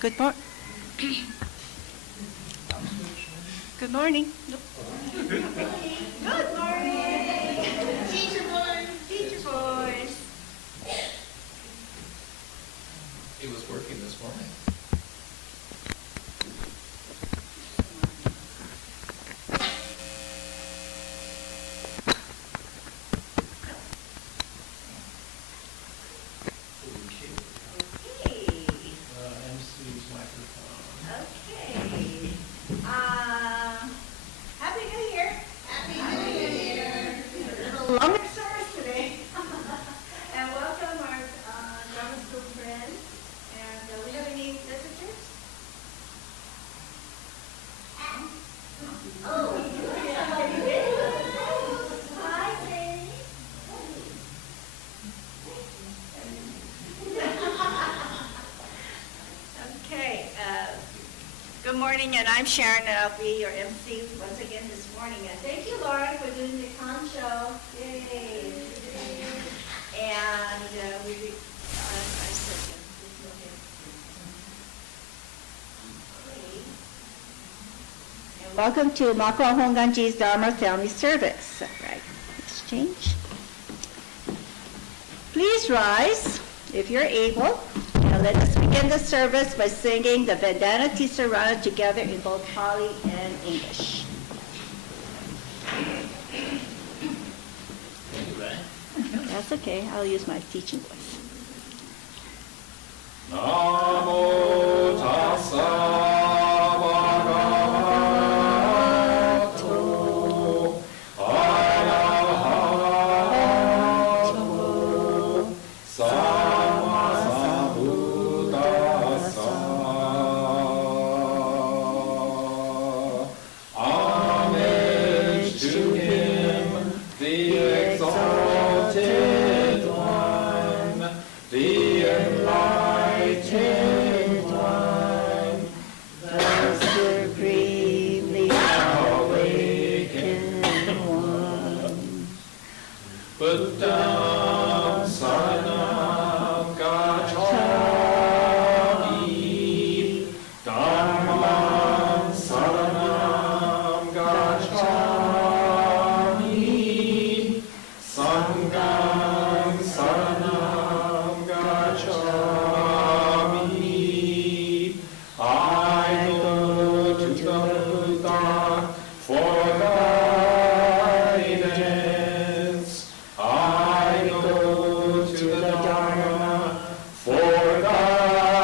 Good morning. Good morning. Good morning. Teacher boys. Teacher boys. It was working this morning. longest service today. And welcome our Dharma school friends. And we have any visitors? Oh, somebody did. Hi, Jamie. Okay. Good morning, and I'm Sharon, and I'll be your MC once again this morning. And thank you, Laura, for doing the con show. Yay! And I said, and welcome to Makawao Honganji's Dharma Family Service. Right, exchange. Please rise if you're able. And let us begin the service by singing the Vandana Tisarana together in both Pali and English. That's okay. I'll use my teaching voice. Namo tassa bhagavato arahato sammasambuddhassa. Homage to him, the exalted one, the enlightened one, The supremely awakened one. Buddham saranam gacchami, Dhammam saranam gacchami, Sangham saranam gacchami. I go to the Buddha for guidance. I go to the Dharma for guidance.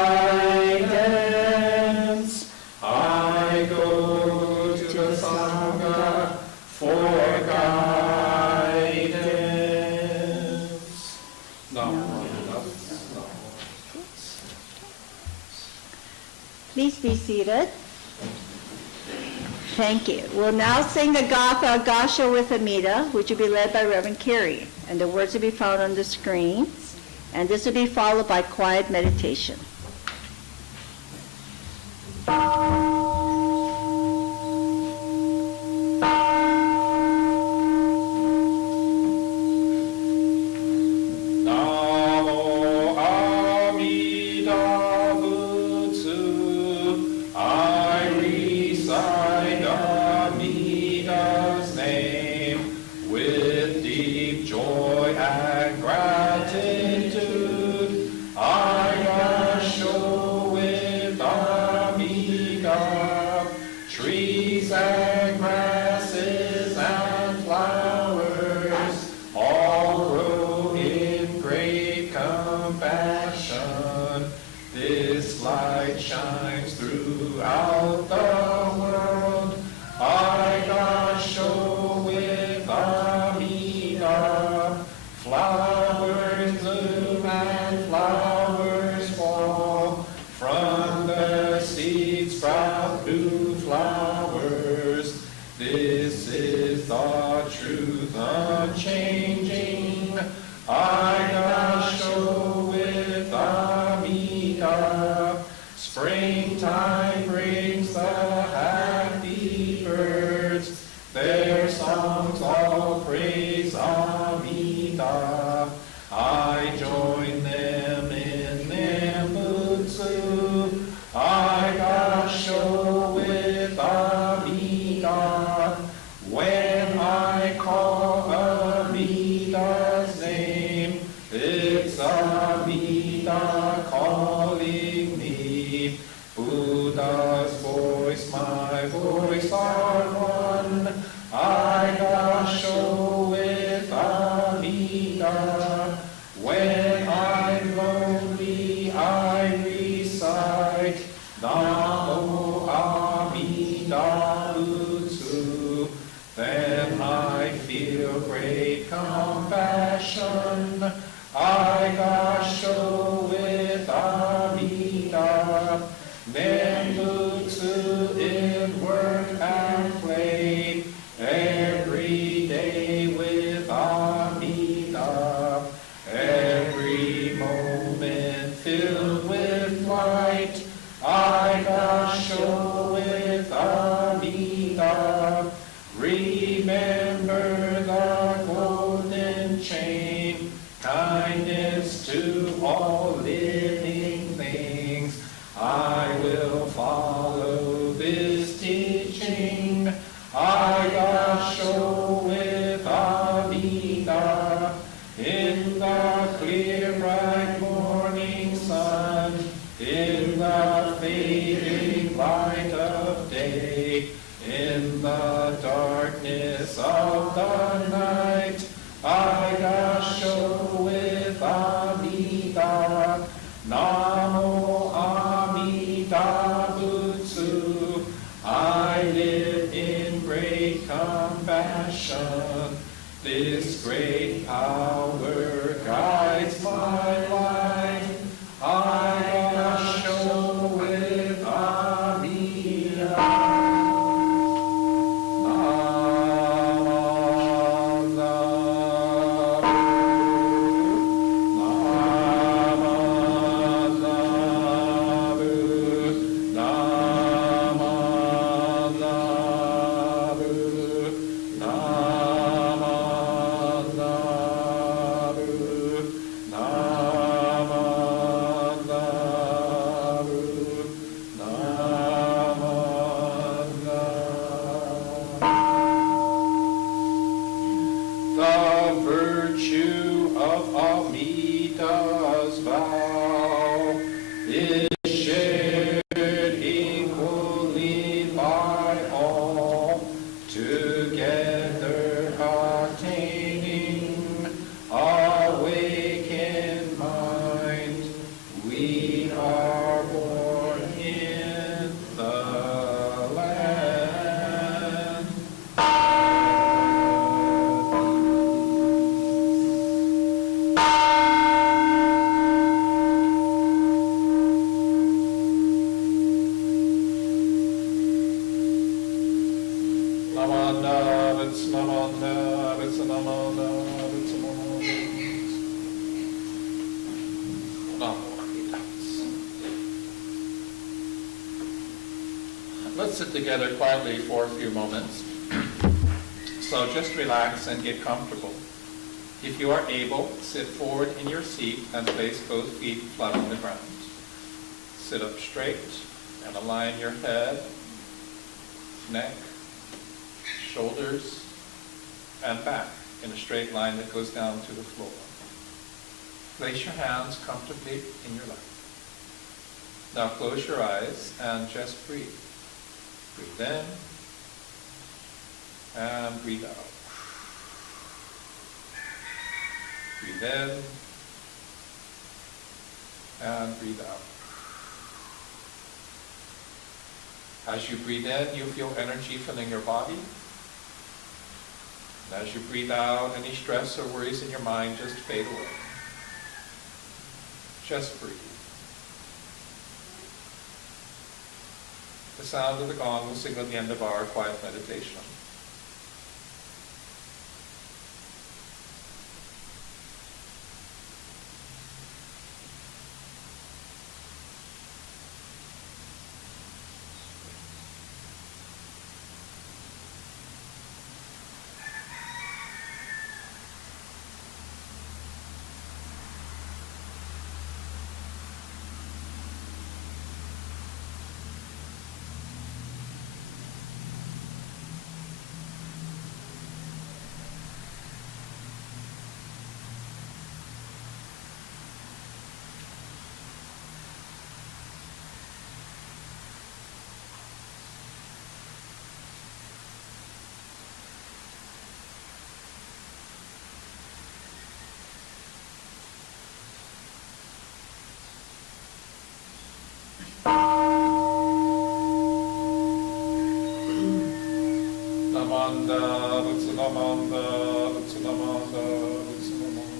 I go to the Sangha for guidance. Please be seated. Thank you. We'll now sing the Gatha Gasha with Amida, which will be led by Reverend Carey. And the words will be found on the screens. And this will be followed by quiet meditation. Namo Amida Butsu. I recite Amida's name with deep joy and gratitude. I Agasho with Amida in the clear bright morning sun, in the fading light of day, in the darkness of the night. Agasho with Amida, Namo Amida Butsu. I live in great compassion. This great power guides my life. I show with Amida. The virtue of Amida's vow is shared equally by all, together attaining awakened mind. We are born in the land. Let's sit together quietly for a few moments. So just relax and get comfortable. If you are able, sit forward in your seat and place both feet flat on the ground. Sit up straight and align your head, neck, shoulders, and back in a straight line that goes down to the floor. Place your hands comfortably in your lap. Now close your eyes and just breathe. Breathe in and breathe out. Breathe in and breathe out. As you breathe in, you feel energy filling your body. And as you breathe out, any stress or worries in your mind just fade away. Just breathe. The sound of the gong will signal the end of our quiet meditation. Namanda, Lutsunamanda, Lutsunamanda, Lutsunamanda.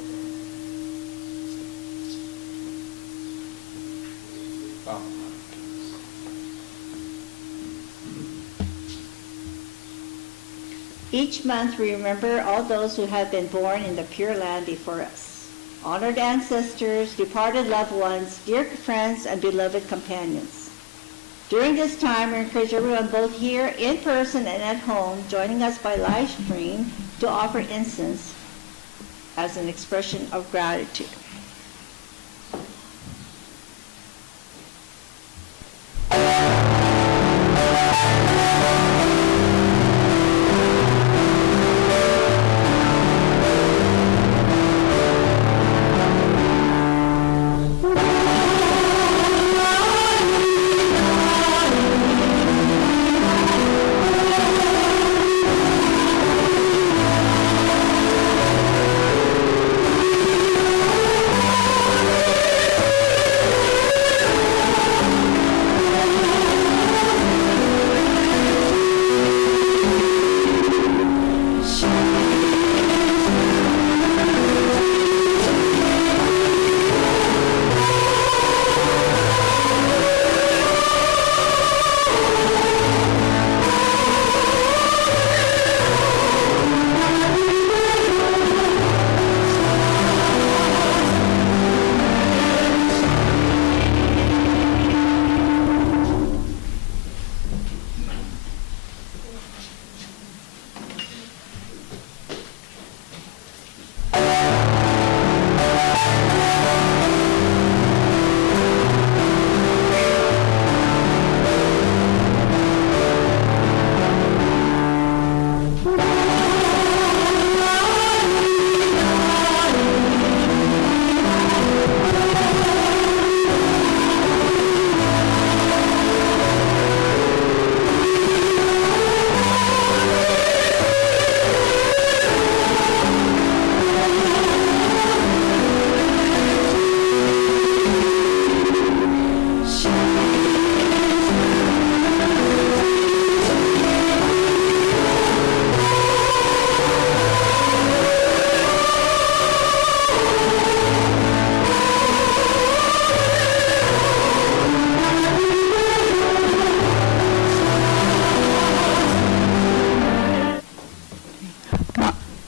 Each month we remember all those who have been born in the Pure Land before us. Honored ancestors, departed loved ones, dear friends, and beloved companions. During this time, we encourage everyone both here in person and at home, joining us by live stream, to offer incense as an expression of gratitude.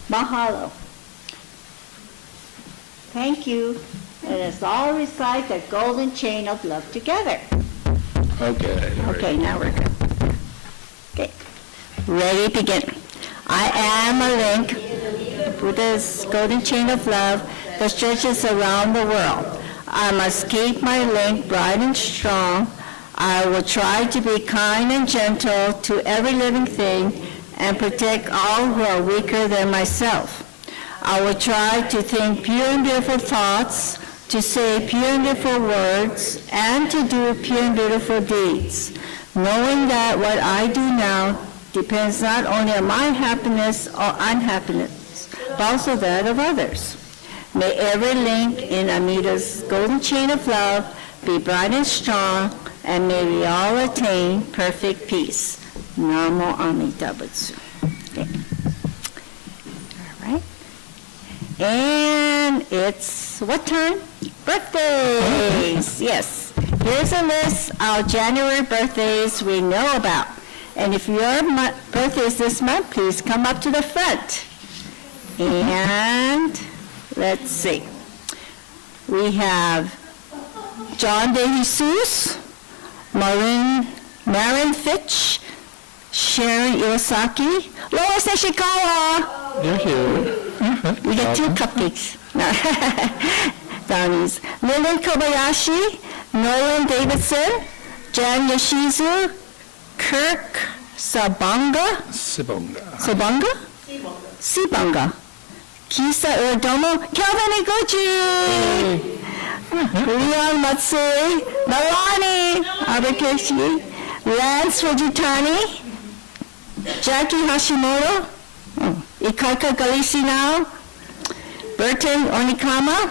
Mahalo. Thank you. And let's all recite the golden chain of love together. Okay. Okay, now we're good. Okay. Ready, begin. I am a link, Buddha's golden chain of love, that stretches around the world. I must keep my link bright and strong. I will try to be kind and gentle to every living thing and protect all who are weaker than myself. I will try to think pure and beautiful thoughts, to say pure and beautiful words, and to do pure and beautiful deeds, knowing that what I do now depends not only on my happiness or unhappiness, but also that of others. May every link in Amita's golden chain of love be bright and strong, and may we all attain perfect peace. Namo Amida Butsu. Okay. All right. And it's what time? Birthdays. Yes. Here's a list of January birthdays we know about. And if your birthday is this month, please come up to the front. And let's see. We have John De Jesus, Marin Fitch, Sharon Iwasaki, Lois Nishikawa. You're here. We get 2 cupcakes. Donnie's. Lillian Kobayashi, Nolan Davidson, Jan Yoshizu, Kirk Sabanga, Sibonga. Sibanga, Kisa Uedomo, Kelvin Iguchi, Leon Matsui, Malani Abakeshi, Lance Fujitani, Jackie Hashimoto, Ikaika Galicinao, Burton Onikama,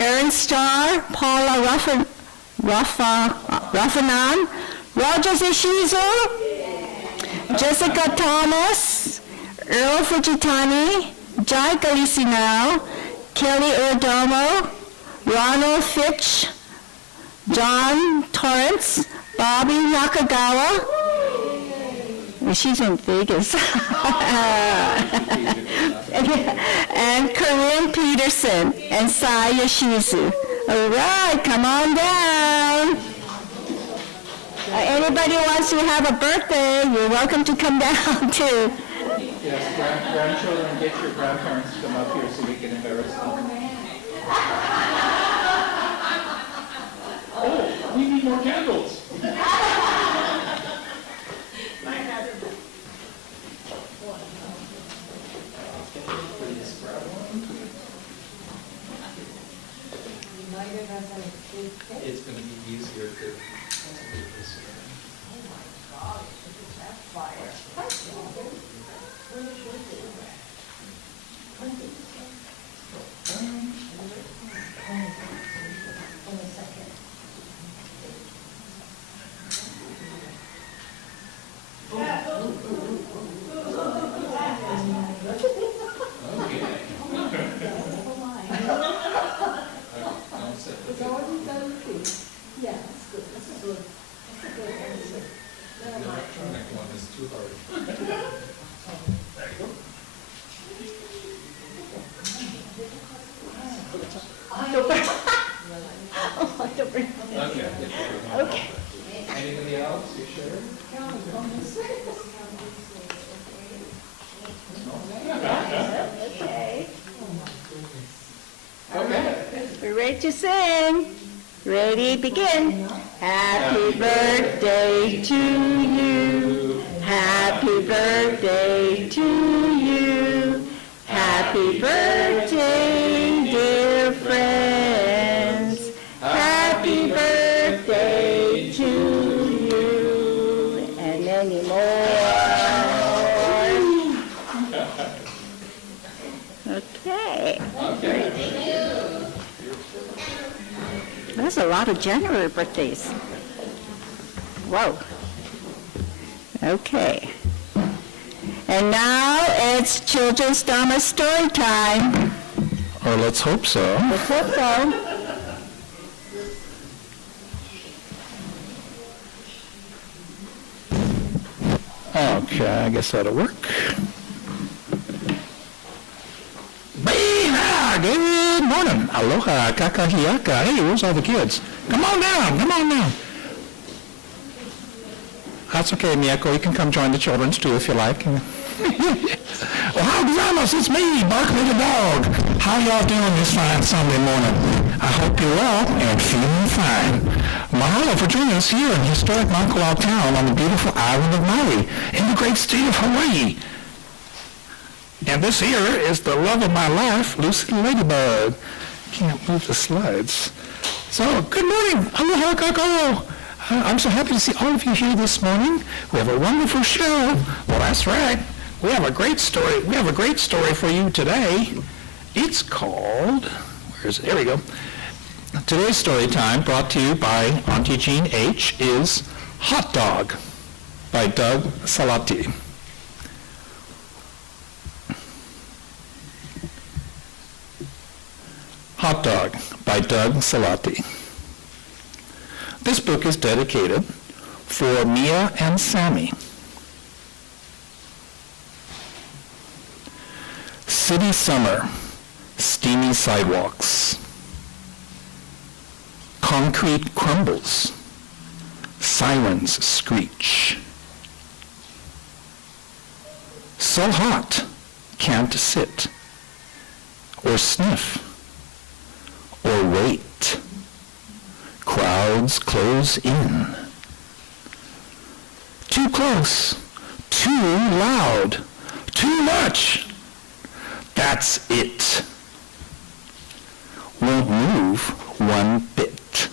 Aaron Starr, Paula Raffanan, Roger Ishizu, Jessica Thomas, Earl Fujitani, Jai Galicinao, Kelly Uedomo, Ronald Fitch, John Torrance, Bobby Nakagawa. She's in Vegas. And Corinne Peterson and Sai Yoshizu. All right, come on down. Anybody wants to have a birthday, you're welcome to come down too. Yes, grandchildren, get your grandparents to come up here so we can embarrass them. Oh, we need more candles. It's going to be easier to do this. The electronic one is too hard. There you go. Okay. Okay. Anybody else? You sure? Okay. Okay. We're ready to sing. Ready, begin. Happy birthday to you. Happy birthday to you. Happy birthday, dear friends. Happy birthday to you. And many more. Okay. That's a lot of January birthdays. Whoa. Okay. And now it's Children's Dharma story time. Or let's hope so. Let's hope so. Okay, I guess that'll work. good morning. Aloha, kakahiaka. Hey, where's all the kids? Come on down, come on down. That's okay, Miyako. You can come join the children's too if you like. Well, how Dharma, it's me, Barkley the dog. How y'all doing this fine Sunday morning? I hope you're well and feeling fine. Mahalo for joining us here in historic Makawao town on the beautiful island of Maui in the great state of Hawaii. And this here is the love of my life, Lucy the Ladybug. Can't move the slides. So, good morning. Aloha kakao. I'm so happy to see all of you here this morning. We have a wonderful show. Well, that's right. We have a great story. We have a great story for you today. It's called, where is it? There we go. Today's story time, brought to you by Auntie Jean H., is Hot Dog by Doug Salati. Hot Dog by Doug Salati. This book is dedicated for Mia and Sammy. City summer, steamy sidewalks. Concrete crumbles. Sirens screech. So hot, can't sit, or sniff, or wait. Crowds close in. Too close, too loud, too much. That's it. Won't move one bit.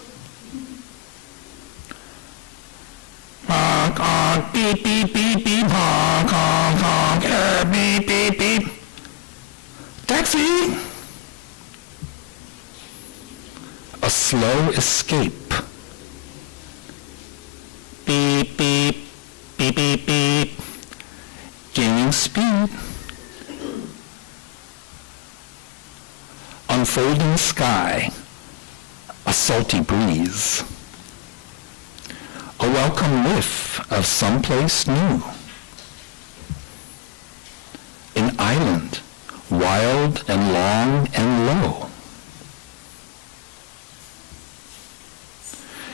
Honk, honk, beep, beep, beep, beep, honk, honk, honk, beep, beep, beep. Taxi! A slow escape. Beep, beep, beep, beep, beep. Gaining speed. Unfolding sky. A salty breeze. A welcome whiff of someplace new. An island, wild and long and low.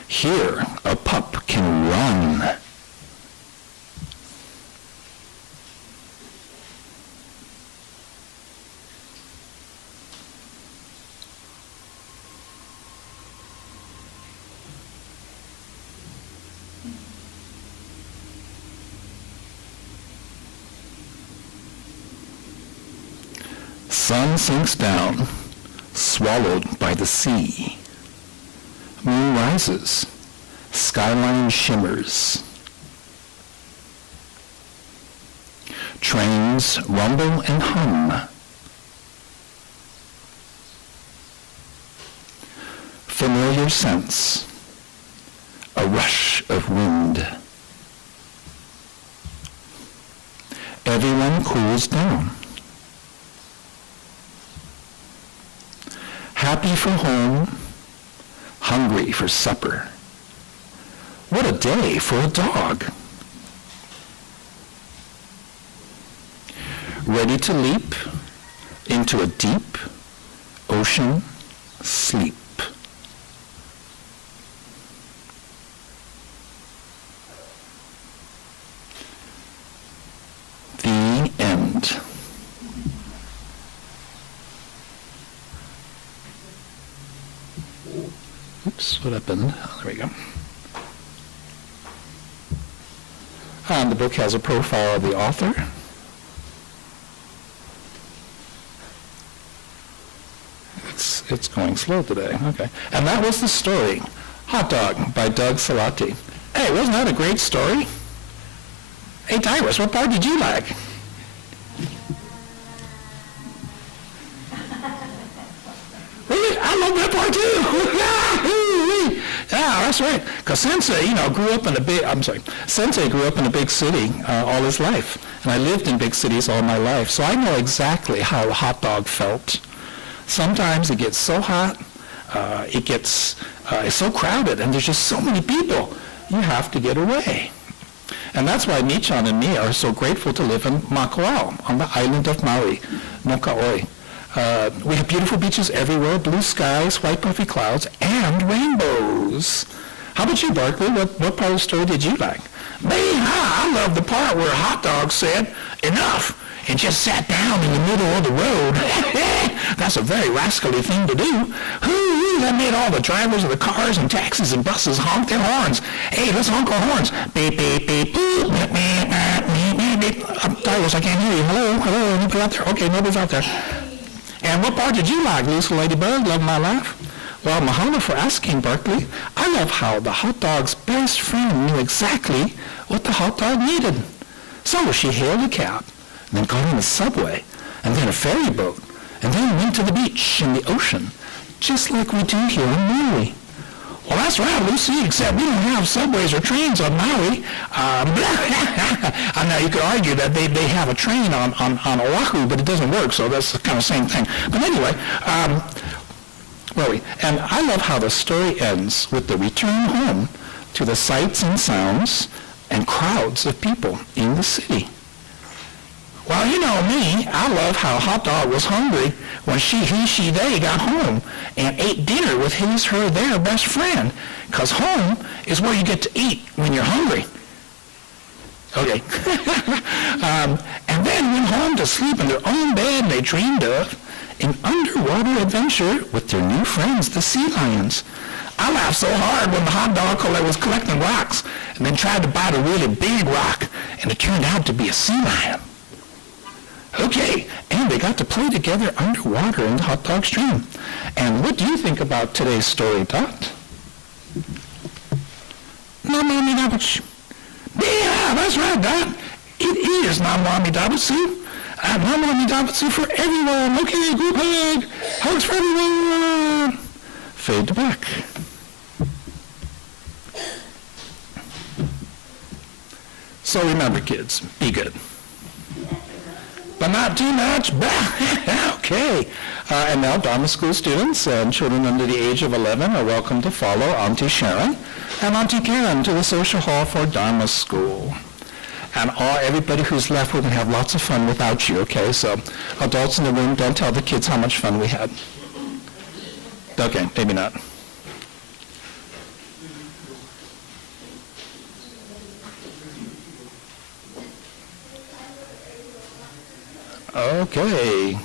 Here, a pup can run. Sun sinks down, swallowed by the sea. Moon rises, skyline shimmers. Trains rumble and hum. Familiar scents, a rush of wind. Everyone cools down. Happy for home, hungry for supper. What a day for a dog. Ready to leap into a deep ocean sleep. The end. Oops, what happened? Oh, there we go. And the book has a profile of the author. It's going slow today. Okay. And that was the story, Hot Dog by Doug Salati. Hey, wasn't that a great story? Hey, Tyrus, what part did you like? Really? I love that part too. Yeah, that's right. Because Sensei, grew up in a big, Sensei grew up in a big city all his life. And I lived in big cities all my life. So I know exactly how a hot dog felt. Sometimes it gets so hot, it's so crowded, and there's just so many people, you have to get away. And that's why Michan and me are so grateful to live in Makawao, on the island of Maui, Makawao. We have beautiful beaches everywhere, blue skies, white puffy clouds, and rainbows. How about you, Barkley? What part of the story did you like? I love the part where Hot Dog said, enough, and just sat down in the middle of the road. That's a very rascally thing to do. That made all the drivers of the cars and taxis and buses honk their horns. Hey, let's honk our horns. Beep, beep, beep, boop, beep, beep, beep, beep, beep. Tyrus, I can't hear you. Hello, anybody out there? Okay, nobody's out there. And what part did you like, Lisa Ladybug? Love my laugh? Well, mahalo for asking, Barkley. I love how the hot dog's best friend knew exactly what the hot dog needed. So she hailed a cab, then got on a subway, and then a ferry boat, and then went to the beach and the ocean, just like we do here in Maui. Well, that's right, Lucy, except we don't have subways or trains on Maui. I know you could argue that they have a train on Oahu, but it doesn't work, so that's the kind of same thing. But anyway, and I love how the story ends with the return home to the sights and sounds and crowds of people in the city. Well, you know me, I love how Hot Dog was hungry when they got home and ate dinner with his, her, their best friend. Because home is where you get to eat when you're hungry. Okay. And then went home to sleep in their own bed and they dreamed of an underwater adventure with their new friends, the sea lions. I laughed so hard when the hot dog was collecting rocks and then tried to bite a really big rock, and it turned out to be a sea lion. Okay, and they got to play together underwater in the hot dog stream. And what do you think about today's story, Dot? Namami Dabatsu. Yeah, that's right, Dot. It is Namami Dabatsu. Namami Dabatsu for everyone. Okay, group hug. Hugs for everyone. Fade to black. So remember, kids, be good. But not too much. Okay. And now Dharma school students and children under the age of 11 are welcome to follow Auntie Sharon and Auntie Karen to the social hall for Dharma school. And everybody who's left, we're going to have lots of fun without you, okay? So adults in the room, don't tell the kids how much fun we had. Okay, maybe not. Okay.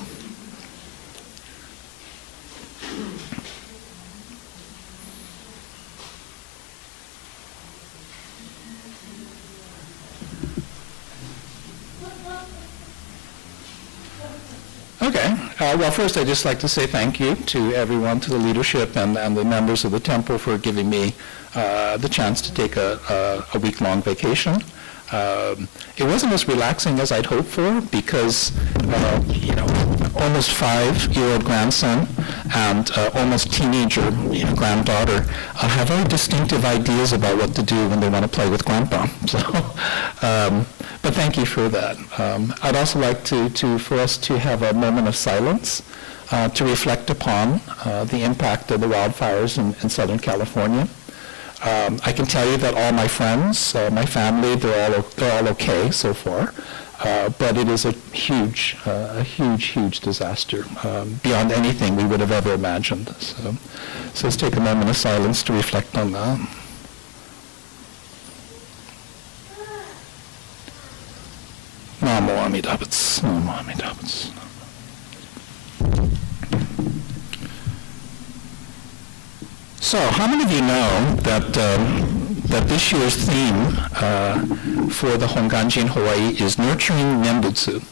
Okay. Well, first I'd just like to say thank you to everyone, to the leadership and the members of the temple for giving me the chance to take a week-long vacation. It wasn't as relaxing as I'd hoped for because, almost 5-year-old grandson and almost teenager granddaughter have very distinctive ideas about what to do when they want to play with grandpa. So, but thank you for that. I'd also like for us to have a moment of silence to reflect upon the impact of the wildfires in Southern California. I can tell you that all my friends, my family, they're all okay so far. But it is a huge disaster, beyond anything we would have ever imagined. So let's take a moment of silence to reflect on that. Namo Amida Butsu, Namo Amida Butsu. So, how many of you know that this year's theme for the Honganji in Hawaii is Nurturing Nembutsu,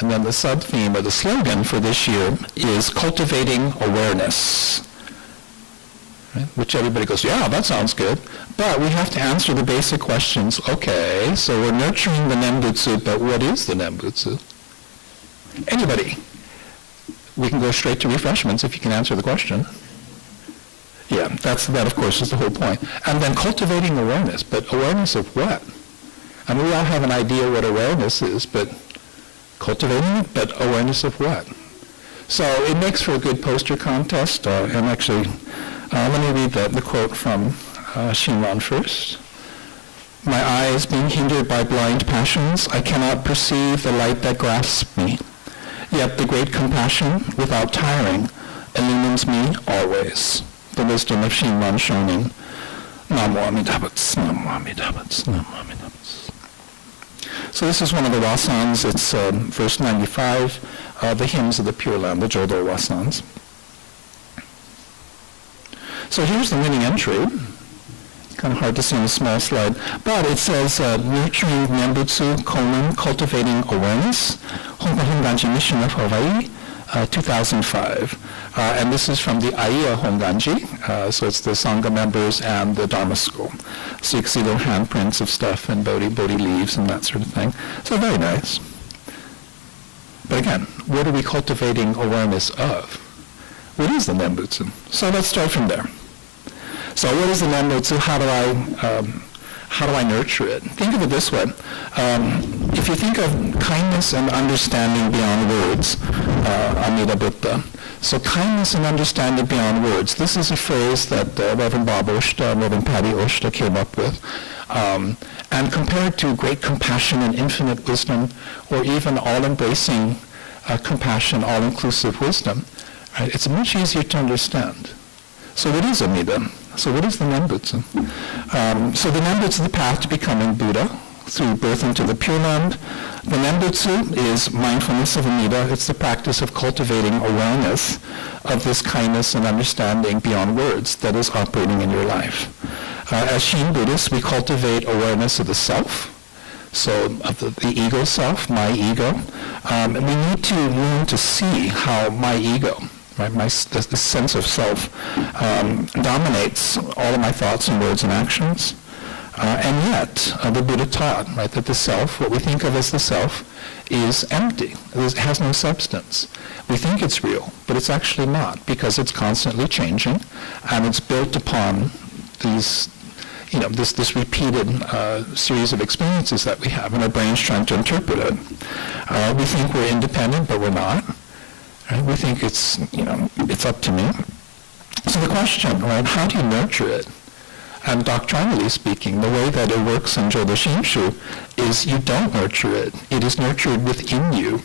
and then the sub-theme or the slogan for this year is Cultivating Awareness, right? Which everybody goes, yeah, that sounds good, but we have to answer the basic questions. Okay, so we're nurturing the Nembutsu, but what is the Nembutsu? Anybody? We can go straight to refreshments if you can answer the question. Yeah, that of course is the whole point. And then cultivating awareness, but awareness of what? And we all have an idea what awareness is, but cultivating it, but awareness of what? So it makes for a good poster contest, and actually, let me read the quote from Shinran first. My eyes being hindered by blind passions, I cannot perceive the light that grasps me. Yet the great compassion, without tiring, illumines me always. The wisdom of Shinran Shonin. Namo Amida Butsu, Namo Amida Butsu, Namo Amida Butsu. So this is one of the wasans. It's verse 95, the hymns of the Pure Land, the Jodo wasans. So here's the winning entry. Kind of hard to see on a small slide. But it says, nurturing Nembutsu, cultivating awareness, Honga Honganji Mission of Hawaii, 2005. And this is from the Aiya Honganji, so it's the Sangha members and the Dharma school. So you can see little handprints of stuff and Bodhi leaves and that sort of thing. So very nice. But again, what are we cultivating awareness of? What is the Nembutsu? So let's start from there. So what is the Nembutsu? How do I nurture it? Think of it this way. If you think of kindness and understanding beyond words, Amida Buddha. So kindness and understanding beyond words. This is a phrase that Reverend Bob Oshta, Reverend Patty Oshta came up with. And compared to great compassion and infinite wisdom, or even all-embracing compassion, all-inclusive wisdom, right, it's much easier to understand. So what is Amida? So what is the Nembutsu? So the Nembutsu is the path to becoming Buddha through birth into the Pure Land. The Nembutsu is mindfulness of Amida. It's the practice of cultivating awareness of this kindness and understanding beyond words that is operating in your life. As Shin Buddhists, we cultivate awareness of the self, so of the ego self, my ego. And we need to learn to see how my ego, right, the sense of self, dominates all of my thoughts and words and actions. And yet, the Buddha taught, right, that the self, what we think of as the self, is empty. It has no substance. We think it's real, but it's actually not, because it's constantly changing, and it's built upon these, this repeated series of experiences that we have, and our brain's trying to interpret it. We think we're independent, but we're not. Right? We think it's up to me. So the question, right, how do you nurture it? And doctrinally speaking, the way that it works in Jodo Shinshu is you don't nurture it. It is nurtured within you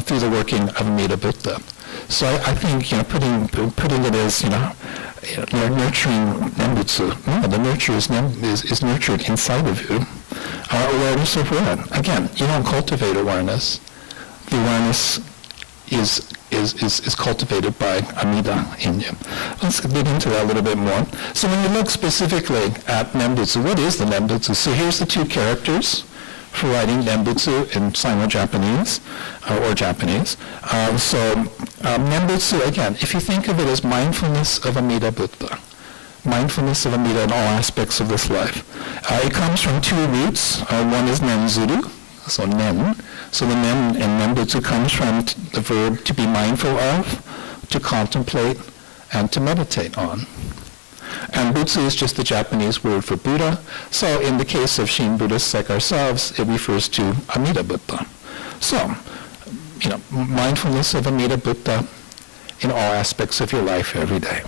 through the working of Amida Buddha. So I think putting it as nurturing Nembutsu. No, the nurture is nurtured inside of you. Awareness of what? Again, you don't cultivate awareness. The awareness is cultivated by Amida in you. Let's get into that a little bit more. So when you look specifically at Nembutsu, what is the Nembutsu? So here's the two characters for writing Nembutsu in Sino-Japanese or Japanese. Nembutsu, again, if you think of it as mindfulness of Amida Buddha, mindfulness of Amida in all aspects of this life. It comes from two roots. One is Nenzuru, so nen. So the nen in Nembutsu comes from the verb to be mindful of, to contemplate, and to meditate on. And Butsu is just the Japanese word for Buddha. So in the case of Shin Buddhists like ourselves, it refers to Amida Buddha. So, mindfulness of Amida Buddha in all aspects of your life every day.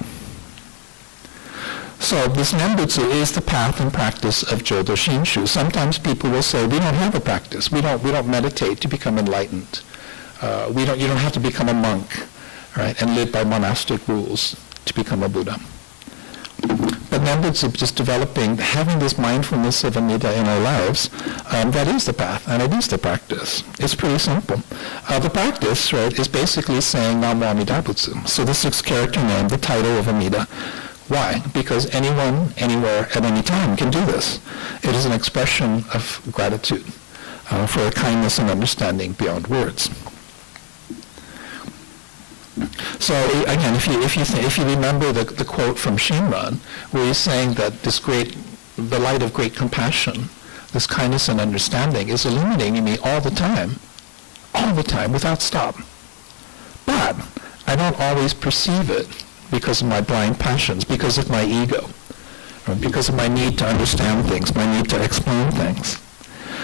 So this Nembutsu is the path and practice of Jodo Shinshu. Sometimes people will say, we don't have a practice. We don't meditate to become enlightened. You don't have to become a monk, right, and live by monastic rules to become a Buddha. But Nembutsu, just having this mindfulness of Amida in our lives, that is the path, and it is the practice. It's pretty simple. The practice, right, is basically saying Namo Amida Butsu. So this is character name, the title of Amida. Why? Because anyone, anywhere, at any time can do this. It is an expression of gratitude for a kindness and understanding beyond words. So again, if you remember the quote from Shinran, where he's saying that the light of great compassion, this kindness and understanding, is illuminating me all the time, without stop. But I don't always perceive it because of my blind passions, because of my ego, or because of my need to understand things, my need to explain things.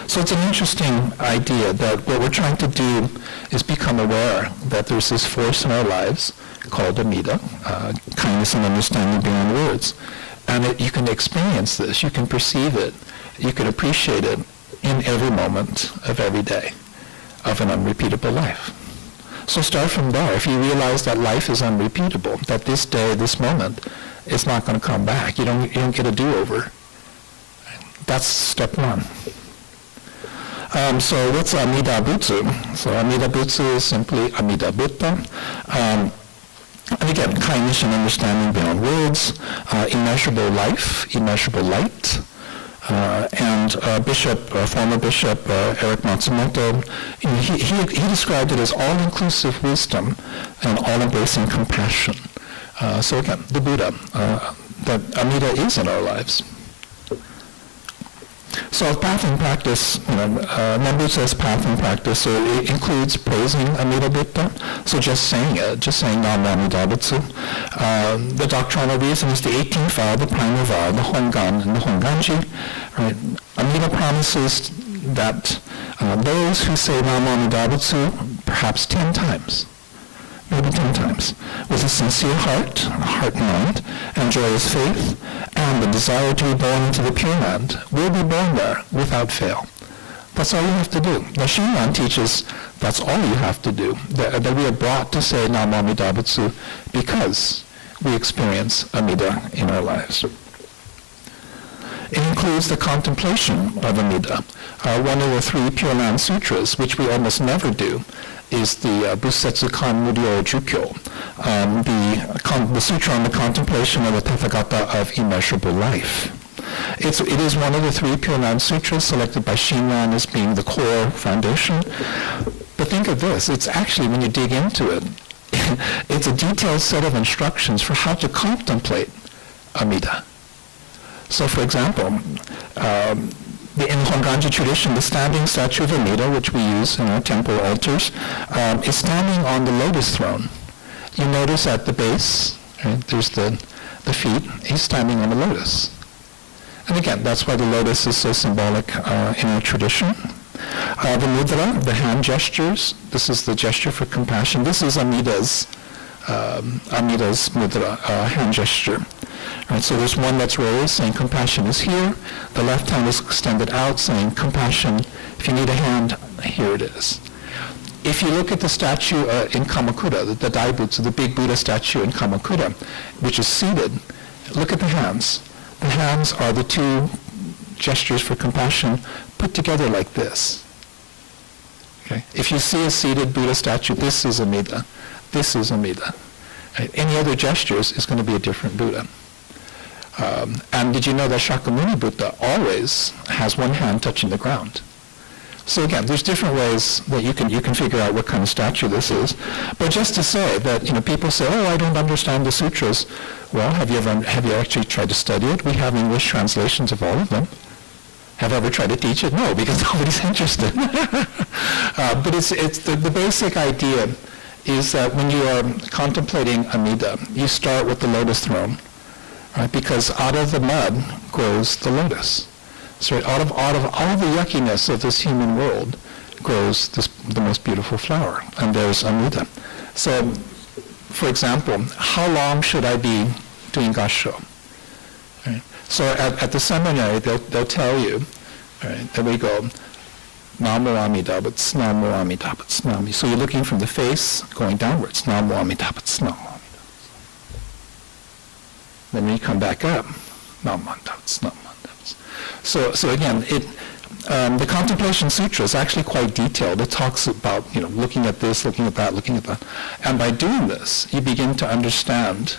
So it's an interesting idea that what we're trying to do is become aware that there's this force in our lives called Amida, kindness and understanding beyond words. And you can experience this, you can perceive it, you can appreciate it in every moment of every day of an unrepeatable life. So start from there. If you realize that life is unrepeatable, that this day, this moment, is not going to come back, you don't get a do-over. That's step one. So what's Amida Butsu? So Amida Butsu is simply Amida Buddha. And again, kindness and understanding beyond words, immeasurable life, immeasurable light. And former Bishop Eric Matsumoto, he described it as all-inclusive wisdom and all-embracing compassion. So again, the Buddha, that Amida is in our lives. So path and practice, Nambu says path and practice, so it includes praising Amida Buddha, so just saying it, just saying Nam Amida Butsu. The doctrinal reason is the 18th vow, the primal vow, the Hongan and the Honganji. Right? Amida promises that those who say Nam Amida Butsu perhaps 10 times, maybe 10 times, with a sincere heart and mind, and joyous faith, and the desire to be born into the Pure Land, will be born there without fail. That's all you have to do. The Shinran teaches that's all you have to do, that we are brought to say Nam Amida Butsu because we experience Amida in our lives. It includes the contemplation of Amida. One of the 3 Pure Land Sutras, which we almost never do, is the Busetsu Kan Muryo Jukyo, the sutra on the contemplation of the Tathagata of immeasurable life. It is one of the 3 Pure Land Sutras selected by Shinran as being the core foundation. But think of this, it's actually, when you dig into it, it's a detailed set of instructions for how to contemplate Amida. So for example, in the Honganji tradition, the standing statue of Amida, which we use in our temple altars, is standing on the lotus throne. You notice at the base, right, there's the feet, he's standing on the lotus. And again, that's why the lotus is so symbolic in our tradition. The mudra, the hand gestures, this is the gesture for compassion. This is Amida's mudra, hand gesture. Right, so there's one that's raised saying compassion is here. The left hand is extended out saying compassion, if you need a hand, here it is. If you look at the statue in Kamakura, the Daibutsu, the big Buddha statue in Kamakura, which is seated, look at the hands. The hands are the 2 gestures for compassion put together like this. Okay? If you see a seated Buddha statue, this is Amida. This is Amida. Right? Any other gestures is going to be a different Buddha. And did you know that Shakyamuni Buddha always has one hand touching the ground? So again, there's different ways that you can figure out what kind of statue this is. But just to say that, people say, oh, I don't understand the sutras. Well, have you actually tried to study it? We have English translations of all of them. Have I ever tried to teach it? No, because nobody's interested. But it's the basic idea is that when you are contemplating Amida, you start with the lotus throne. Right? Because out of the mud grows the lotus. So out of all the yuckiness of this human world grows the most beautiful flower, and there's Amida. So, for example, how long should I be doing gasho? Right? So at the seminary, they'll tell you, right, that we go, Namo Amida Butsu, Namo Amida Butsu, Namo. So you're looking from the face going downwards, Namo Amida Butsu, Namo. Then when you come back up, So again, the Contemplation Sutra is actually quite detailed. It talks about looking at this, looking at that, looking at that, and by doing this, you begin to understand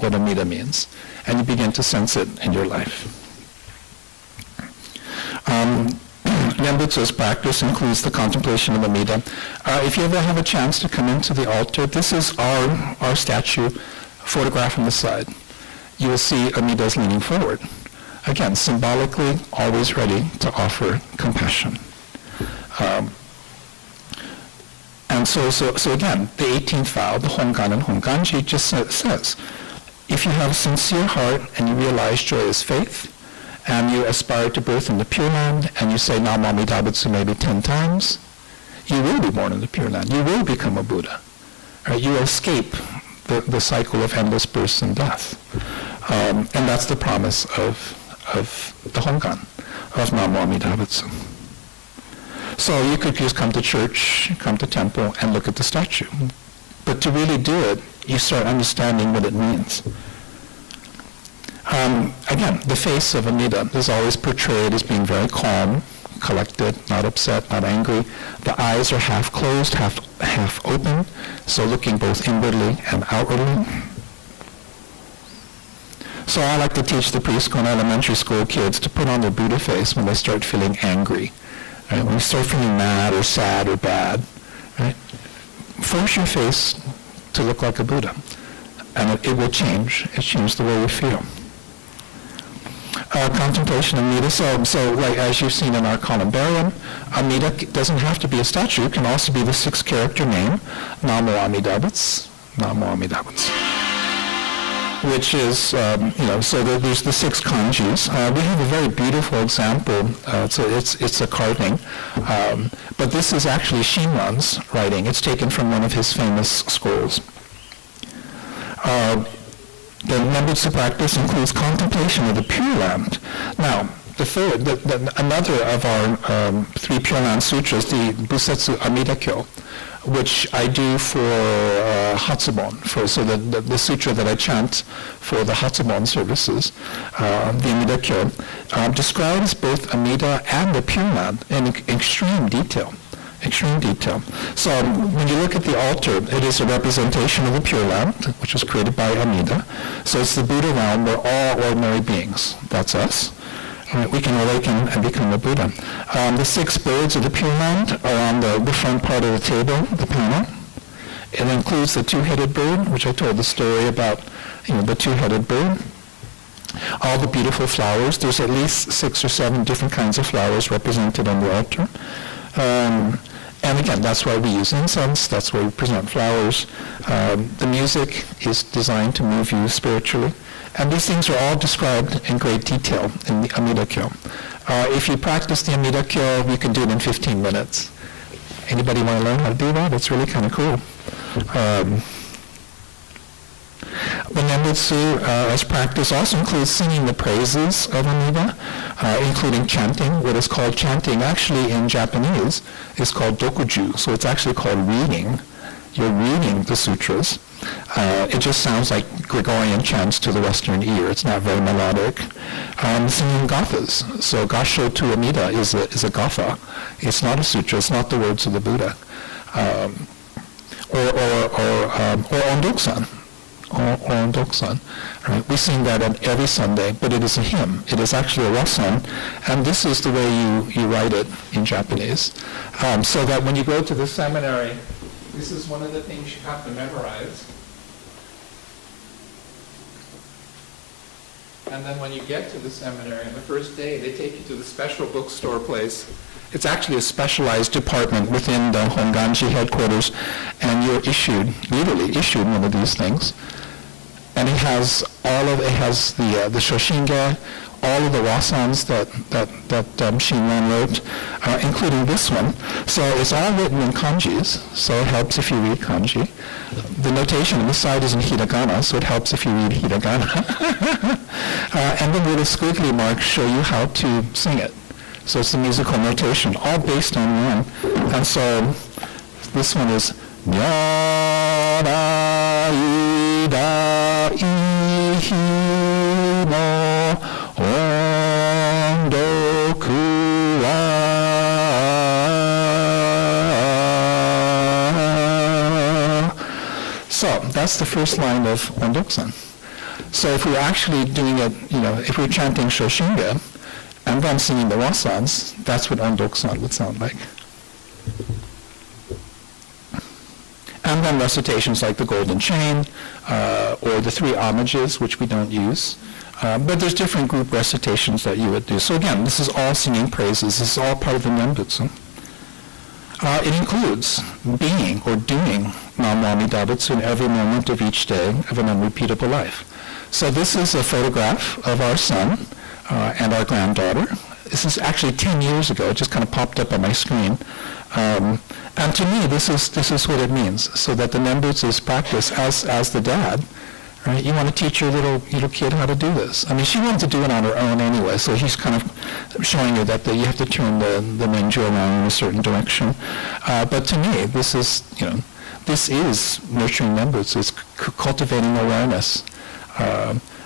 what Amida means, and you begin to sense it in your life. Nembutsu's practice includes the contemplation of Amida. If you ever have a chance to come into the altar, this is our statue, photograph on the side. You will see Amida's leaning forward. Again, symbolically, always ready to offer compassion. And so again, the 18th vow, the Hongan and Honganji, just says, if you have a sincere heart and you realize joyous faith, and you aspire to birth in the Pure Land, and you say Nam Amida Butsu maybe 10 times, you will be born in the Pure Land. You will become a Buddha. Right? You will escape the cycle of endless births and death. And that's the promise of the Hongan, of Nam Amida Butsu. So you could just come to church, come to temple, and look at the statue. But to really do it, you start understanding what it means. Again, the face of Amida is always portrayed as being very calm, collected, not upset, not angry. The eyes are half closed, half open, so looking both inwardly and outwardly. So I like to teach the preschool and elementary school kids to put on their Buddha face when they start feeling angry. Right? When you start feeling mad or sad or bad, right? Force your face to look like a Buddha, and it will change. It changes the way you feel. Contemplation of Amida. So like as you've seen in our columbarium, Amida doesn't have to be a statue. It can also be the 6-character name, Namo Amidabutsu, Namo Amidabutsu, which is, so there's the 6 kanjis. We have a very beautiful example. It's a carving, but this is actually Shinran's writing. It's taken from one of his famous scrolls. The Nembutsu practice includes contemplation of the Pure Land. Now, another of our 3 Pure Land sutras, the Busetsu Amida Kyo, which I do for Hatsubon, so the sutra that I chant for the Hatsubon services, the Amida Kyo, describes both Amida and the Pure Land in extreme detail. So when you look at the altar, it is a representation of the Pure Land, which was created by Amida. So it's the Buddha realm where all ordinary beings, that's us, we can awaken and become a Buddha. The 6 birds of the Pure Land are on the front part of the table, the panel. It includes the 2-headed bird, which I told the story about, the 2-headed bird. All the beautiful flowers. There's at least 6 or 7 different kinds of flowers represented on the altar. And again, that's why we use incense, that's why we present flowers. The music is designed to move you spiritually. And these things are all described in great detail in the Amida Kyo. If you practice the Amida Kyo, you can do it in 15 minutes. Anybody want to learn how to do that? It's really kind of cool. The Nembutsu as practice also includes singing the praises of Amida, including chanting. What is called chanting actually in Japanese is called dokuju, so it's actually called reading. You're reading the sutras. It just sounds like Gregorian chants to the Western ear. It's not very melodic. Singing gathas. So Gasho to Amida is a gatha. It's not a sutra. It's not the words of the Buddha. Or ondoksan. Or ondoksan. Right? We sing that on every Sunday, but it is a hymn. It is actually a wasan, and this is the way you write it in Japanese. So that when you go to the seminary, this is one of the things you have to memorize. And then when you get to the seminary on the first day, they take you to the special bookstore place. It's actually a specialized department within the Honganji headquarters, and you're literally issued one of these things. And it has the Shoshinge, all of the wasans that Shinran wrote, including this one. So it's all written in kanjis, so it helps if you read kanji. The notation on the side is in hiragana, so it helps if you read hiragana. And then the squiggly marks show you how to sing it. So it's the musical notation, all based on one. And so this one is Nyara ida ihi no ondoku wa. So that's the first line of Ondoksan. So if we're actually doing it, if we're chanting Shoshinge, and then singing the wasans, that's what Ondoksan would sound like. And then recitations like the Golden Chain, or the 3 homages, which we don't use. But there's different group recitations that you would do. So again, this is all singing praises. This is all part of the Nembutsu. It includes being or doing Namo Amidabutsu in every moment of each day of an unrepeatable life. So this is a photograph of our son and our granddaughter. This is actually 10 years ago. It just kind of popped up on my screen. And to me, this is what it means. So that the Nembutsu is practiced as the dad, right? You want to teach your little kid how to do this. I mean, she wanted to do it on her own anyway, so he's kind of showing you that you have to turn the manju around in a certain direction. But to me, this is, this is nurturing members. It's cultivating awareness.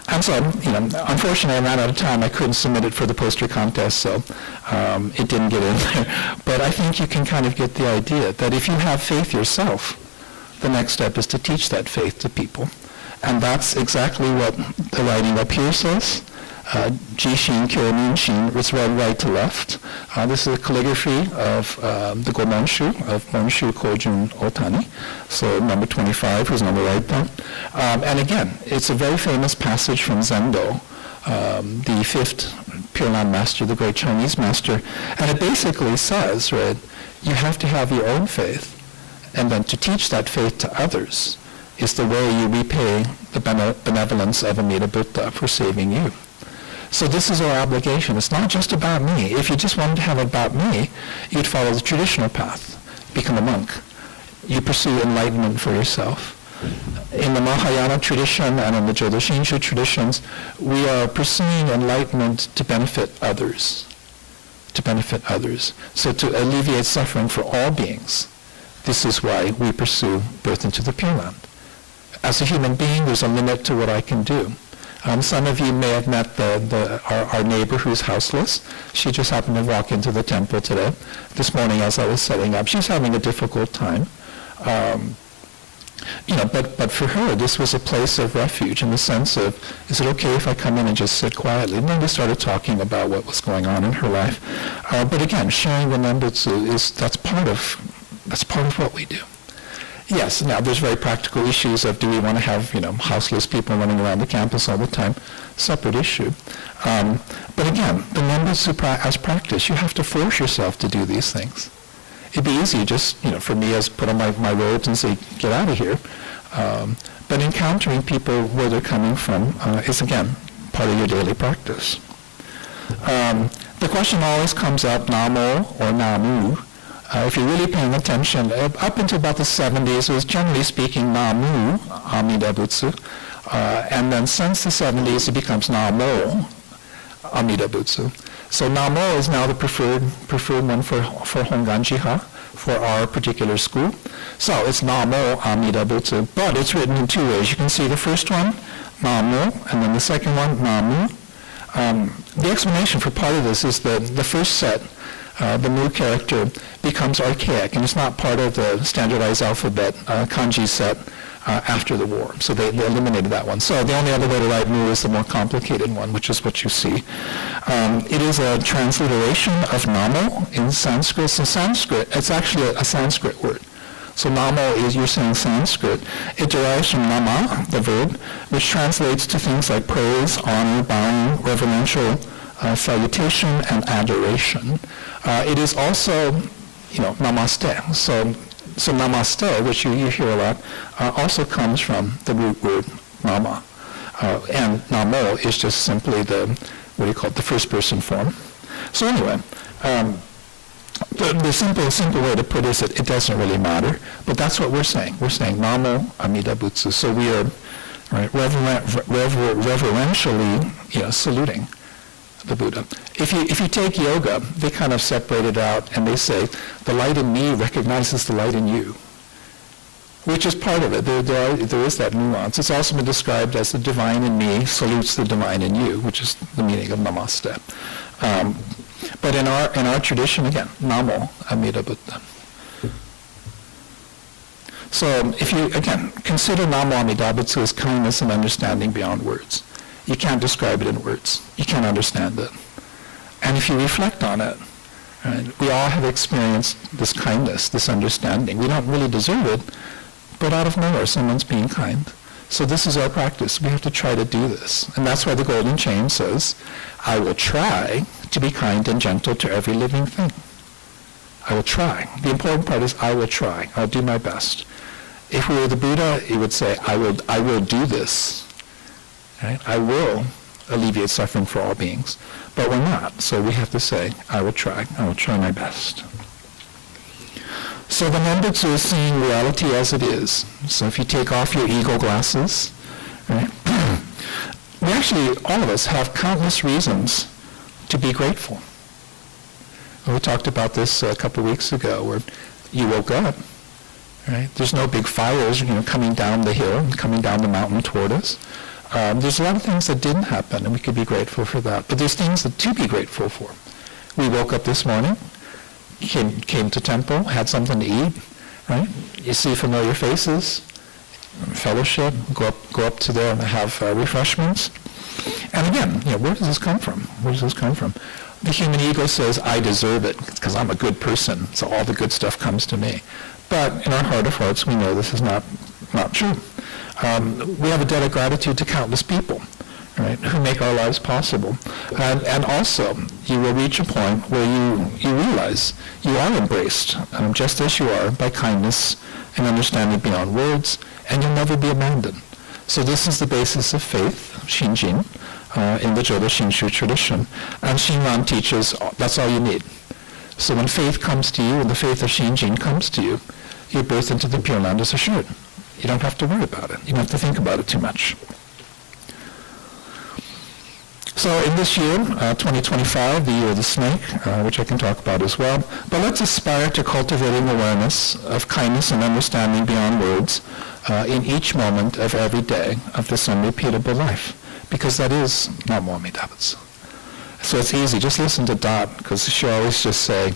And so, unfortunately, I ran out of time. I couldn't submit it for the poster contest, so it didn't get in there. But I think you can kind of get the idea that if you have faith yourself, the next step is to teach that faith to people. And that's exactly what the writing up here says. Jishin, Kyomin, Shin, it's read right to left. This is a calligraphy of the Gomonshu, of Monshu Kojun Otani. So number 25 is number right there. And again, it's a very famous passage from Zendo, the fifth Pure Land master, the great Chinese master. And it basically says, right, you have to have your own faith, and then to teach that faith to others is the way you repay the benevolence of Amida Buddha for saving you. So this is our obligation. It's not just about me. If you just wanted to have it about me, you'd follow the traditional path, become a monk. You pursue enlightenment for yourself. In the Mahayana tradition and in the Jodo Shinshu traditions, we are pursuing enlightenment to benefit others. To benefit others. So to alleviate suffering for all beings. This is why we pursue birth into the Pure Land. As a human being, there's a limit to what I can do. Some of you may have met our neighbor who's houseless. She just happened to walk into the temple today, this morning as I was setting up. She's having a difficult time. But for her, this was a place of refuge in the sense of, is it okay if I come in and just sit quietly? And then we started talking about what was going on in her life. But again, sharing the Nembutsu that's part of what we do. Yes, now there's very practical issues of do we want to have, houseless people running around the campus all the time? Separate issue. But again, the Nembutsu as practice, you have to force yourself to do these things. It'd be easy just, for me as put on my robes and say, get out of here. But encountering people where they're coming from is, again, part of your daily practice. The question always comes up, Namo or Namu. If you're really paying attention, up until about the 70s, it was generally speaking Namu, Amida Butsu. And then since the 70s, it becomes Namo, Amida Butsu. So Namo is now the preferred one for Hongan Jiha, for our particular school. So it's Namo, Amida Butsu. But it's written in two ways. You can see the first one, Namo, and then the second one, Namu. The explanation for part of this is the first set, the mu character, becomes archaic, and it's not part of the standardized alphabet kanji set after the war. So they eliminated that one. So the only other way to write mu is the more complicated one, which is what you see. It is a transliteration of namo in Sanskrit. So Sanskrit, it's actually a Sanskrit word. So namo is, you're saying Sanskrit. It derives from nama, the verb, which translates to things like praise, honor, bowing, reverential salutation, and adoration. It is also, namaste. So namaste, which you hear a lot, also comes from the root word nama. And namo is just simply the first person form. So anyway, the simple way to put it is that it doesn't really matter, but that's what we're saying. We're saying Namo Amida Butsu. So we are reverentially saluting the Buddha. If you take yoga, they kind of separate it out and they say, the light in me recognizes the light in you, which is part of it. There is that nuance. It's also been described as the divine in me salutes the divine in you, which is the meaning of namaste. But in our tradition, again, Namo Amida Buddha. So if you, again, consider Namo Amida Butsu as kindness and understanding beyond words. You can't describe it in words. You can't understand it. And if you reflect on it, right, we all have experienced this kindness, this understanding. We don't really deserve it, but out of nowhere, someone's being kind. So this is our practice. We have to try to do this. And that's why the Golden Chain says, I will try to be kind and gentle to every living thing. I will try. The important part is I will try. I'll do my best. If we were the Buddha, he would say, I will do this. Right? I will alleviate suffering for all beings. But we're not. So we have to say, I will try. I will try my best. So the Nembutsu is seeing reality as it is. So if you take off your ego glasses, right? We actually, all of us, have countless reasons to be grateful. We talked about this a couple of weeks ago, where you woke up, right? There's no big fires, coming down the hill and coming down the mountain toward us. There's a lot of things that didn't happen, and we could be grateful for that. But there's things to be grateful for. We woke up this morning, came to temple, had something to eat, right? You see familiar faces, fellowship, go up to there and have refreshments. And again, where does this come from? Where does this come from? The human ego says, I deserve it because I'm a good person, so all the good stuff comes to me. But in our heart of hearts, we know this is not true. We have a debt of gratitude to countless people, right, who make our lives possible. And also, you will reach a point where you realize you are embraced, just as you are, by kindness and understanding beyond words, and you'll never be abandoned. So this is the basis of faith, Shinjin, in the Jodo Shinshu tradition. And Shinran teaches that's all you need. So when faith comes to you, and the faith of Shinjin comes to you, your birth into the Pure Land is assured. You don't have to worry about it. You don't have to think about it too much. So in this year, 2025, the year of the snake, which I can talk about as well, but let's aspire to cultivating awareness of kindness and understanding beyond words in each moment of every day of this unrepeatable life, because that is Namo Amida Butsu. So it's easy. Just listen to Dot, because she'll always just say,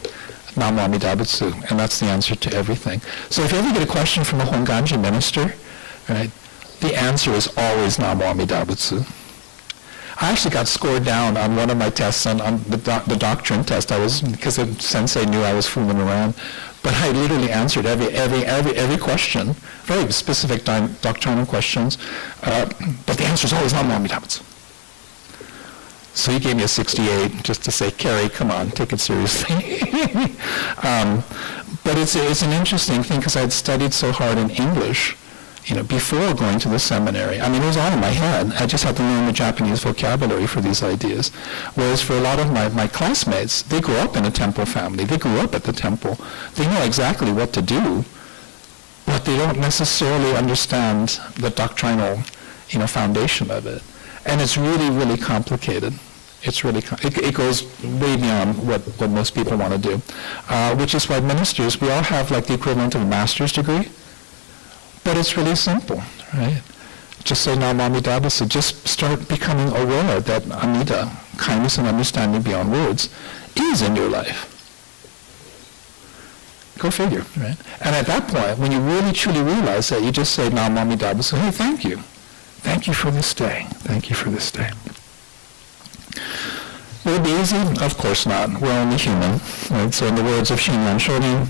Namo Amida Butsu, and that's the answer to everything. So if you ever get a question from a Honganji minister, right, the answer is always Namo Amida Butsu. I actually got scored down on one of my tests, on the doctrine test. Because the sensei knew I was fooling around, but I literally answered every question, very specific doctrinal questions, but the answer is always Namo Amida Butsu. So he gave me a 68 just to say, Carrie, come on, take it seriously. But it's an interesting thing because I had studied so hard in English, before going to the seminary. I mean, it was all in my head. I just had to learn the Japanese vocabulary for these ideas. Whereas for a lot of my classmates, they grew up in a temple family. They grew up at the temple. They know exactly what to do, but they don't necessarily understand the doctrinal, foundation of it. And it's really, really complicated. It's really, it goes way beyond what most people want to do. Which is why ministers, we all have like the equivalent of a master's degree. But it's really simple, right? Just say Namo Amida Butsu. Just start becoming aware that Amida, kindness and understanding beyond words, is in your life. Go figure, right? And at that point, when you really truly realize that, you just say Namo Amida Butsu. Hey, thank you. Thank you for this day. Thank you for this day. Will it be easy? Of course not. We're only human, right? So in the words of Shinran Shonin,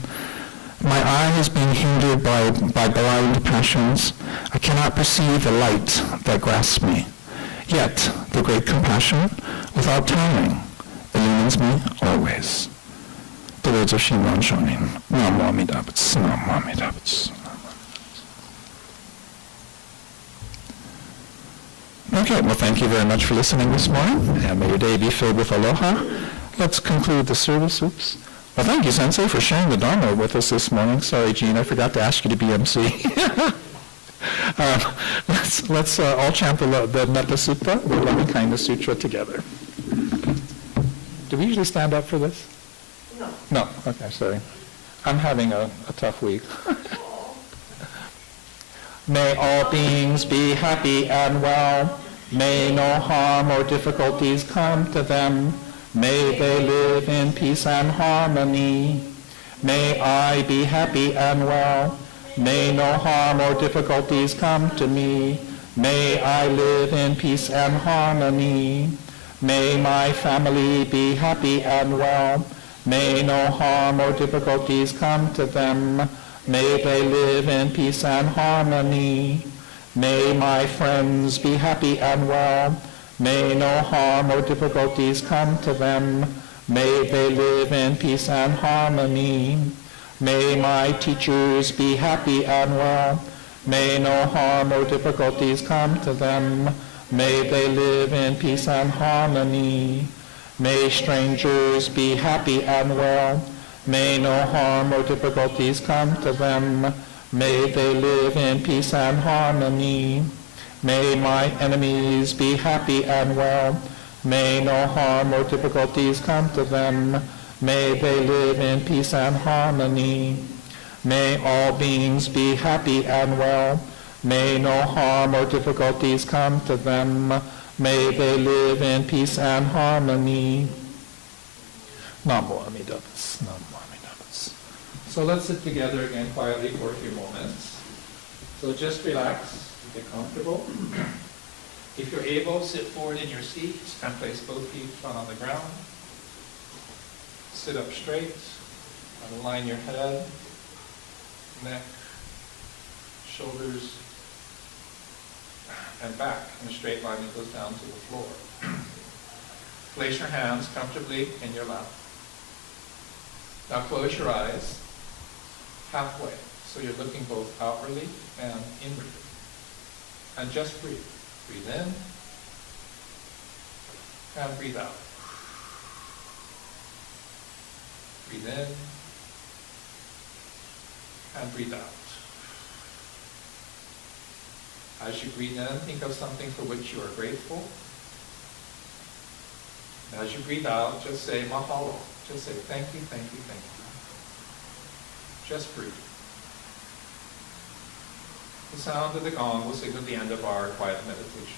my eye has been hindered by blind passions. I cannot perceive the light that grasps me. Yet the great compassion, without tiring, illumines me always. The words of Shinran Shonin. Namo Amida Butsu. Namo Amida Butsu. Okay, well, thank you very much for listening this morning, and may your day be filled with aloha. Let's conclude the service. Oops. Well, thank you, Sensei, for sharing the Dharma with us this morning. Sorry, Jean, I forgot to ask you to be MC. Let's all chant the Metta Sutta, the Loving Kindness Sutra, together. Do we usually stand up for this? No. No? Okay, sorry. I'm having a tough week. May all beings be happy and well. May no harm or difficulties come to them. May they live in peace and harmony. May I be happy and well. May no harm or difficulties come to me. May I live in peace and harmony. May my family be happy and well. May no harm or difficulties come to them. May they live in peace and harmony. May my friends be happy and well. May no harm or difficulties come to them. May they live in peace and harmony. May my teachers be happy and well. May no harm or difficulties come to them. May they live in peace and harmony. May strangers be happy and well. May no harm or difficulties come to them. May they live in peace and harmony. May my enemies be happy and well. May no harm or difficulties come to them. May they live in peace and harmony. May all beings be happy and well. May no harm or difficulties come to them. May they live in peace and harmony. Namo Amida Butsu. Namo Amida Butsu. So let's sit together again quietly for a few moments. So just relax, get comfortable. If you're able, sit forward in your seats and place both feet flat on the ground. Sit up straight, and align your head, neck, shoulders, and back in a straight line that goes down to the floor. Place your hands comfortably in your lap. Now close your eyes halfway, so you're looking both outwardly and inwardly. And just breathe. Breathe in and breathe out. Breathe in and breathe out. As you breathe in, think of something for which you are grateful. And as you breathe out, just say mahalo. Just say thank you, thank you, thank you. Just breathe. The sound of the gong will signal the end of our quiet meditation.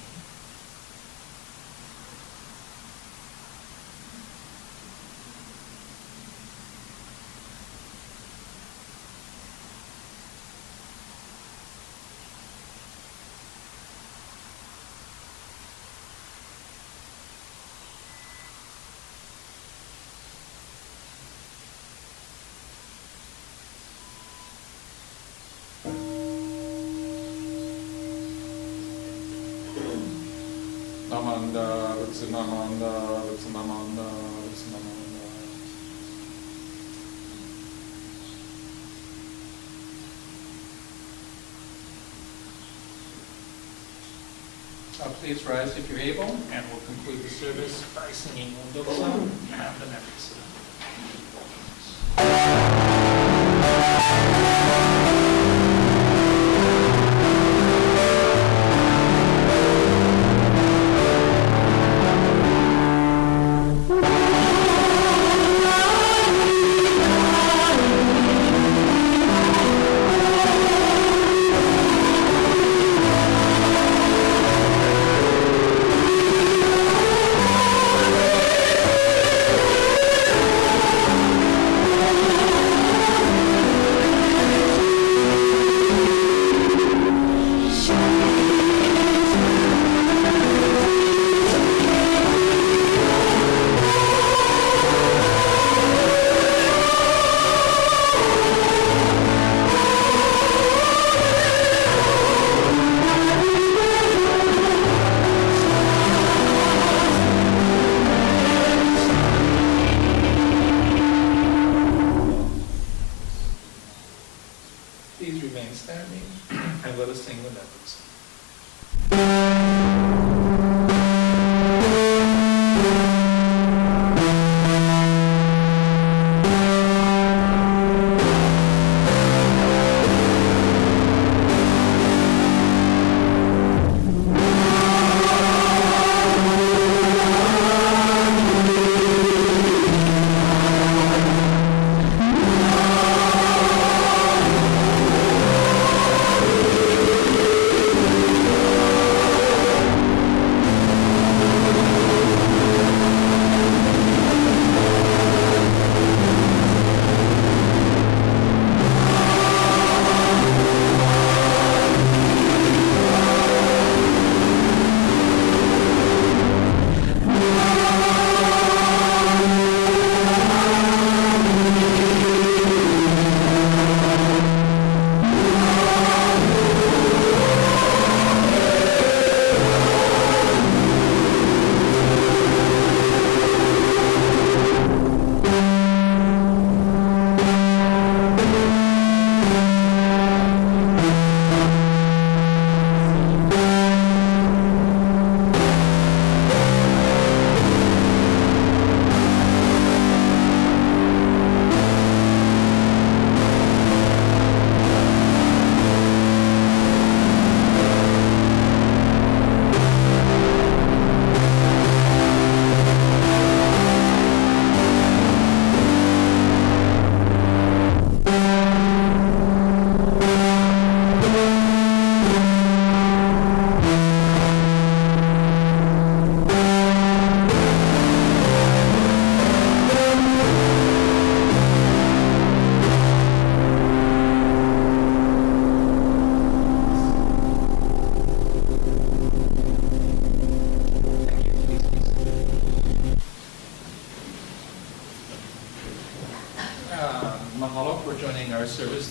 Namanda, Namanda, Namanda, Namanda. Please rise if you're able, and we'll conclude the service by singing Mundoksa and the Memories. Please remain standing and let us sing the Memories.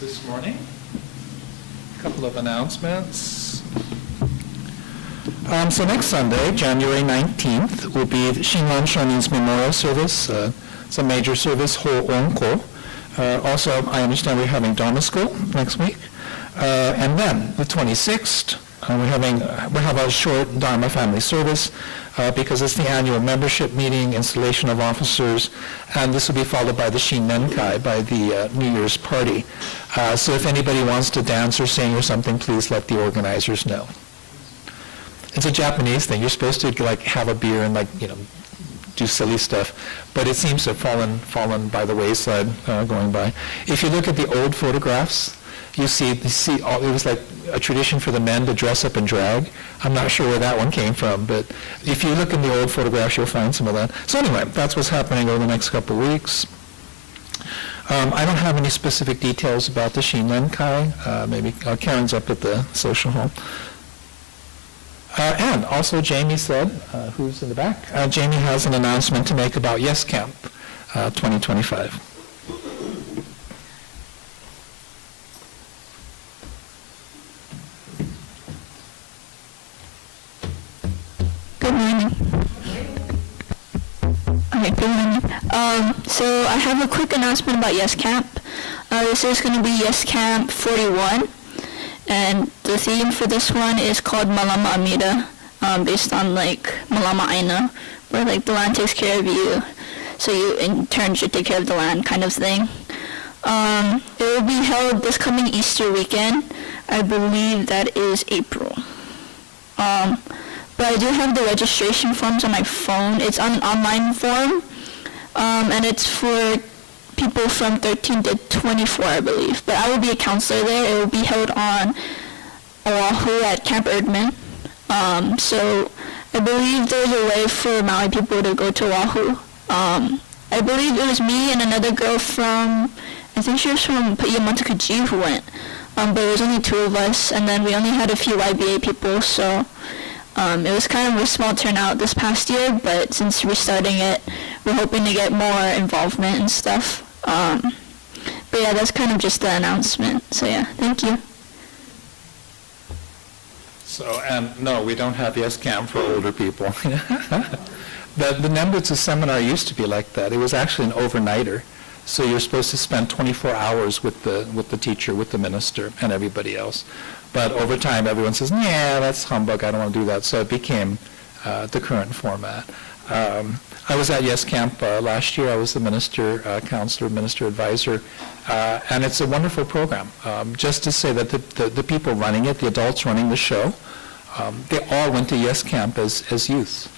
this morning. A couple of announcements. So next Sunday, January 19th, will be Shinran Shonin's memorial service. It's a major service, Ho-On-Ko. Also, I understand we're having Dharma school next week. And then, the 26th, we'll have a short Dharma family service because it's the annual membership meeting, installation of officers, and this will be followed by the Shinnenkai, by the New Year's party. So if anybody wants to dance or sing or something, please let the organizers know. It's a Japanese thing. You're supposed to like have a beer and do silly stuff, but it seems to have fallen by the wayside going by. If you look at the old photographs, you see it was like a tradition for the men to dress up and drag. I'm not sure where that one came from, but if you look in the old photographs, you'll find some of that. So anyway, that's what's happening over the next couple of weeks. I don't have any specific details about the Shinnenkai. Maybe Karen's up at the social hall. And also Jamie said, who's in the back? Jamie has an announcement to make about Yes Camp 2025. Good morning. Okay, good morning. So I have a quick announcement about Yes Camp. This is going to be Yes Camp 41. And the theme for this one is called Malama Amida, based on Malama Aina, where the land takes care of you, so you in turn should take care of the land kind of thing. It will be held this coming Easter weekend. I believe that is April. But I do have the registration forms on my phone. It's on an online form, and it's for people from 13 to 24, I believe. But I will be a counselor there. It will be held on Oahu at Camp Erdman. So I believe there's a way for Maui people to go to Oahu. I believe it was me and another girl from, I think she was from Pa'iamantukuji who went. But it was only two of us, and then we only had a few YBA people, so it was kind of a small turnout this past year, but since restarting it, we're hoping to get more involvement and stuff. But yeah, that's kind of just the announcement. So yeah, thank you. So, and no, we don't have Yes Camp for older people. The Nembutsu seminar used to be like that. It was actually an overnighter. So you're supposed to spend 24 hours with the teacher, with the minister, and everybody else. But over time, everyone says, yeah, that's humbug, I don't want to do that. So it became the current format. I was at Yes Camp last year. I was the minister, counselor, minister advisor, and it's a wonderful program. Just to say that the people running it, the adults running the show, they all went to Yes Camp as youth.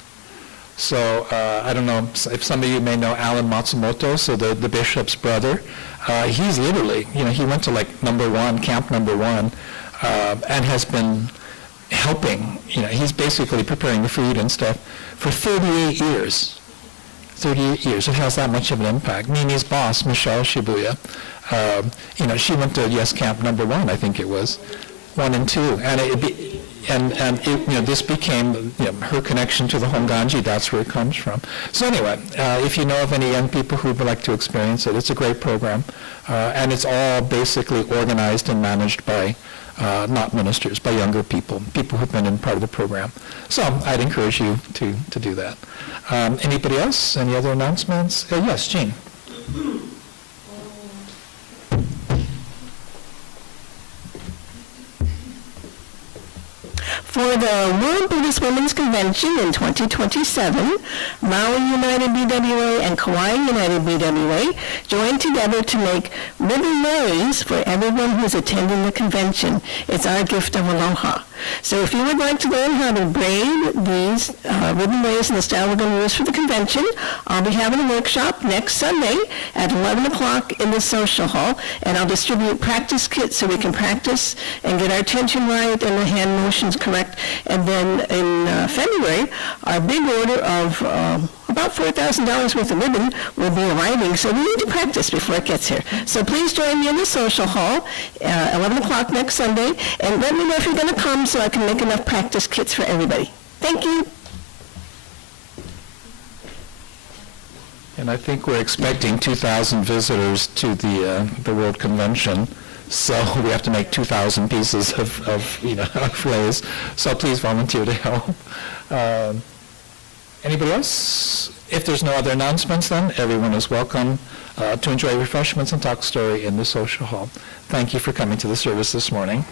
So I don't know if some of you may know Alan Matsumoto, so the bishop's brother. He's literally, he went to camp number one, and has been helping. He's basically preparing the food and stuff for 38 years. 38 years. It has that much of an impact. Mimi's boss, Michelle Shibuya, she went to Yes Camp number one, I think it was, 1 and 2, and this became her connection to the Honganji. That's where it comes from. So anyway, if you know of any young people who would like to experience it, it's a great program, and it's all basically organized and managed by not ministers, by younger people who've been in part of the program. So I'd encourage you to do that. Anybody else? Any other announcements? Yes, Jean. For the World Buddhist Women's Convention in 2027, Maui United BWA and Kauai United BWA join together to make ribbon ways for everyone who's attending the convention. It's our gift of aloha. So if you would like to learn how to braid these ribbon ways in the style we're going to use for the convention, I'll be having a workshop next Sunday at 11 o'clock in the social hall, and I'll distribute practice kits so we can practice and get our tension right and the hand motions correct. And then in February, our big order of about $4,000 worth of ribbon will be arriving, so we need to practice before it gets here. So please join me in the social hall, 11 o'clock next Sunday, and let me know if you're going to come so I can make enough practice kits for everybody. Thank you. And I think we're expecting 2,000 visitors to the World Convention. So we have to make 2,000 pieces of of leis. So please volunteer to help. Anybody else? If there's no other announcements, then everyone is welcome to enjoy refreshments and talk story in the social hall. Thank you for coming to the service this morning.